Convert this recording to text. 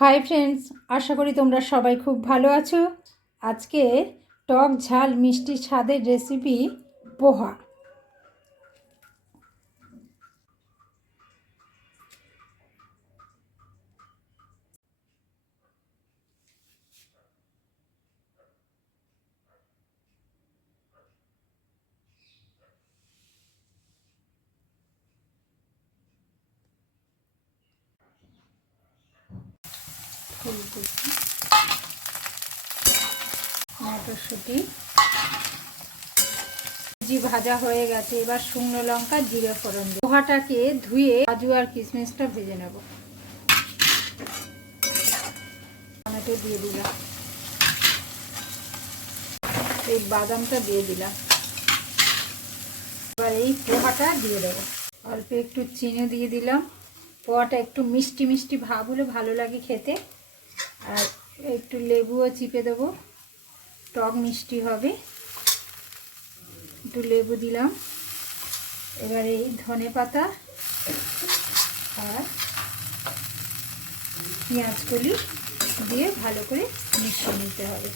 Hi friends, আশা করি তোমরা সবাই খুব ভালো আছো। আজকে টক ঝাল মিষ্টি স্বাদের রেসিপি পোহা। ফুলকপি, মটরশুঁটি ভাজা হয়ে গেছে। এবার শুকনো লঙ্কা জিরে ফোড়ন দেব। পোহাটাকে ধুয়ে কাজু আর কিশমিশটা ভেজে নেব। টমেটো দিয়ে দিলাম, এই বাদামটা দিয়ে দিলাম। এবার এই পোহাটা দিয়ে দেবো। অল্প একটু চিনি দিয়ে দিলাম। পোহাটা একটু মিষ্টি মিষ্টি ভাব হলে ভালো লাগে খেতে। আর একটু লেবুও চিপে দেবো, টক মিষ্টি হবে। একটু লেবু দিলাম। এবার এই ধনে পাতা আর পেঁয়াজকলি দিয়ে ভালো করে মিশিয়ে নিতে হবে।